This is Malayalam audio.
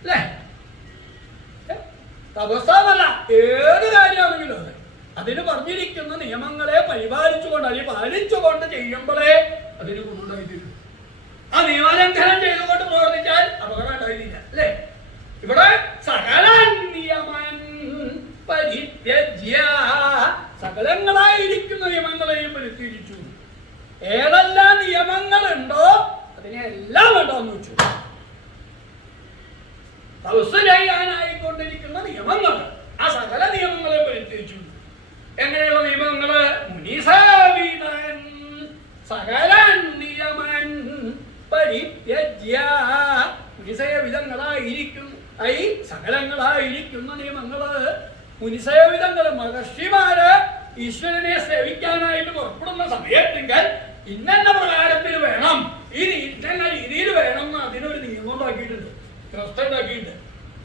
അല്ലേ? തപസ്സാന്നല്ല, ഏത് കാര്യമാണെങ്കിലും അതെ, അതിന് പറഞ്ഞിരിക്കുന്ന നിയമങ്ങളെ പരിപാലിച്ചുകൊണ്ട് അല്ലെങ്കിൽ പാലിച്ചുകൊണ്ട് ചെയ്യുമ്പോഴേ അതിന് ഗുണമുണ്ടായിട്ടില്ല. ആ നിയമലംഘനം ചെയ്തുകൊണ്ട് പ്രവർത്തിച്ചാൽ അപകടം ഉണ്ടായില്ല. അല്ലേ? ഇവിടെ സകല നിയമൻ പരിത്യജ്യ, സകലങ്ങളായിരിക്കുന്ന നിയമങ്ങളെയും പരിത്യജിച്ചു. ഏതെല്ലാം നിയമങ്ങളുണ്ടോ അതിനെല്ലാം വേണ്ടെന്ന് വെച്ചു. തപസ് ചെയ്യാനായിക്കൊണ്ടിരിക്കുന്ന നിയമങ്ങൾ, ആ സകല നിയമങ്ങളെ പരിത്യജിച്ചു. എങ്ങനെയുള്ള നിയമങ്ങള്? മുനിസേവിതൻ സകല നിയമൻ പരിത്യജ്യ, മുനിസേവിതങ്ങളായിരിക്കും ഈ സകലങ്ങളായിരിക്കുന്ന നിയമങ്ങള്. മുനിസേവിതങ്ങള് മഹർഷിമാര് ഈശ്വരനെ സേവിക്കാനായിട്ട് പുറപ്പെടുന്ന സമയത്തെങ്കിൽ ഇന്ന പ്രകാരത്തിൽ വേണം, ഇന്ന രീതിയിൽ വേണം എന്ന് അതിനൊരു നിയമം ഉണ്ടാക്കിയിട്ടുണ്ട്, വ്യവസ്ഥ ഉണ്ടാക്കിയിട്ടുണ്ട്.